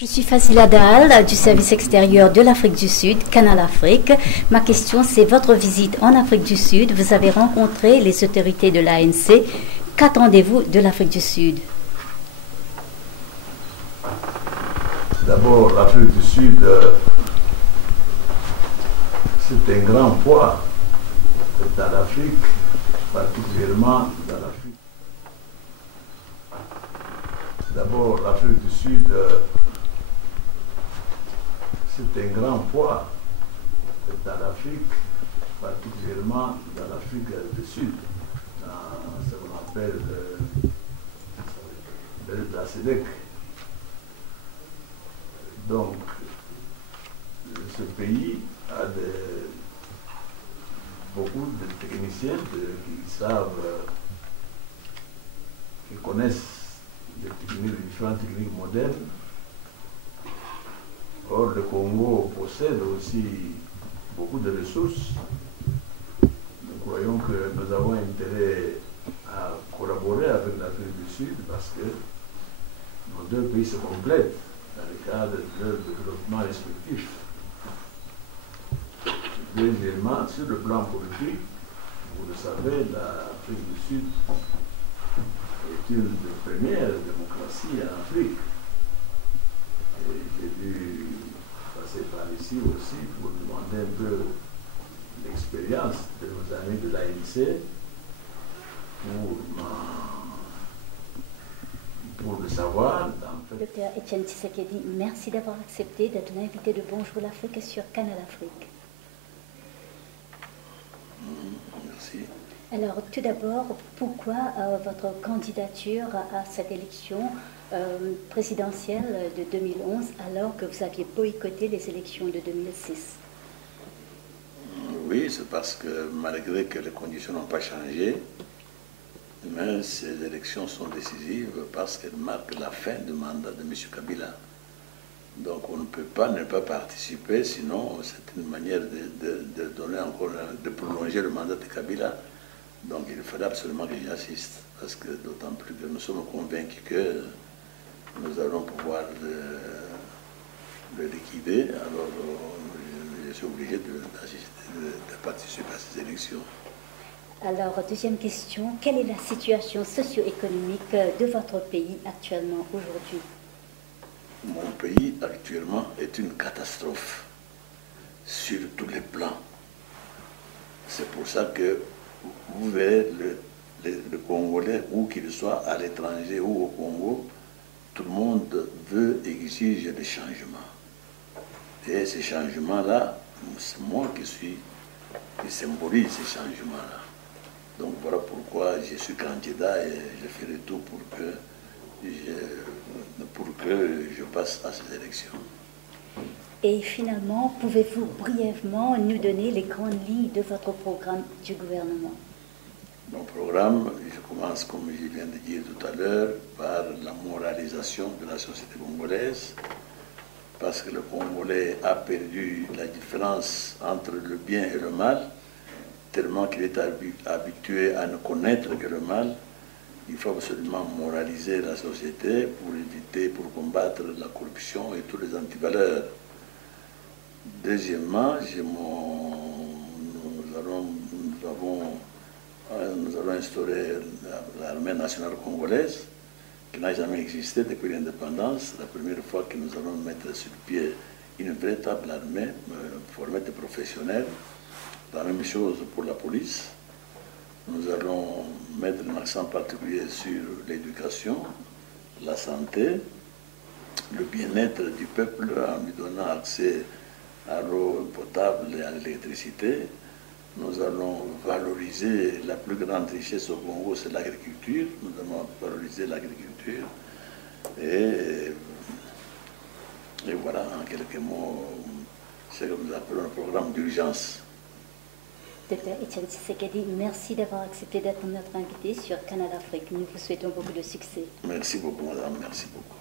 Je suis Fasila Daal du service extérieur de l'Afrique du Sud, Canal Afrique. Ma question, c'est votre visite en Afrique du Sud. Vous avez rencontré les autorités de l'ANC. Qu'attendez-vous de l'Afrique du Sud? D'abord, l'Afrique du Sud, c'est un grand poids dans l'Afrique, particulièrement dans l'Afrique. D'abord, l'Afrique du Sud, c'est un grand poids dans l'Afrique, particulièrement dans l'Afrique du Sud, dans ce qu'on appelle la SEDEC. Donc, ce pays a beaucoup de techniciens qui savent, qui connaissent les différentes techniques modernes. Or, le Congo possède aussi beaucoup de ressources. Nous croyons que nous avons intérêt à collaborer avec l'Afrique du Sud parce que nos deux pays se complètent dans le cadre de leur développement respectif. Deuxièmement, sur le plan politique, vous le savez, l'Afrique du Sud est une des premières démocraties en Afrique. Et j'ai dû passer par ici aussi pour demander un peu l'expérience de nos amis de l'ANC pour le savoir. En fait. Docteur Etienne Tshisekedi, merci d'avoir accepté d'être l'invité de Bonjour l'Afrique sur Canal Afrique. Merci. Alors, tout d'abord, pourquoi votre candidature à cette élection présidentielle de 2011 alors que vous aviez boycotté les élections de 2006? Oui, c'est parce que malgré que les conditions n'ont pas changé, mais ces élections sont décisives parce qu'elles marquent la fin du mandat de M. Kabila. Donc on ne peut pas ne pas participer, sinon c'est une manière de donner encore, de prolonger le mandat de Kabila. Donc il fallait absolument que j'y assiste, parce que d'autant plus que nous sommes convaincus que nous allons pouvoir le liquider. Alors je suis obligé de participer à ces élections. Alors, deuxième question, quelle est la situation socio-économique de votre pays actuellement, aujourd'hui? Mon pays actuellement est une catastrophe sur tous les plans. C'est pour ça que vous verrez le Congolais, où qu'il soit, à l'étranger ou au Congo, tout le monde veut, exige des changements. Et ces changements-là, c'est moi qui symbolise ces changements-là. Donc voilà pourquoi je suis candidat et je ferai tout pour que je passe à ces élections. Et finalement, pouvez-vous brièvement nous donner les grandes lignes de votre programme du gouvernement? Mon programme, je commence, comme je viens de dire tout à l'heure, par la moralisation de la société congolaise, parce que le Congolais a perdu la différence entre le bien et le mal, tellement qu'il est habitué à ne connaître que le mal. Il faut absolument moraliser la société pour éviter, pour combattre la corruption et tous les antivaleurs. Deuxièmement, nous allons instaurer l'armée nationale congolaise, qui n'a jamais existé depuis l'indépendance. La première fois que nous allons mettre sur pied une véritable armée formée de professionnels. La même chose pour la police. Nous allons mettre un accent particulier sur l'éducation, la santé, le bien-être du peuple en lui donnant accès à l'eau potable et à l'électricité. Nous allons valoriser la plus grande richesse au Congo, c'est l'agriculture. Nous allons valoriser l'agriculture. Et voilà, en quelques mots, c'est ce que nous appelons le programme d'urgence. Docteur Etienne Tshisekedi, merci d'avoir accepté d'être notre invité sur Canal Afrique. Nous vous souhaitons beaucoup de succès. Merci beaucoup, madame. Merci beaucoup.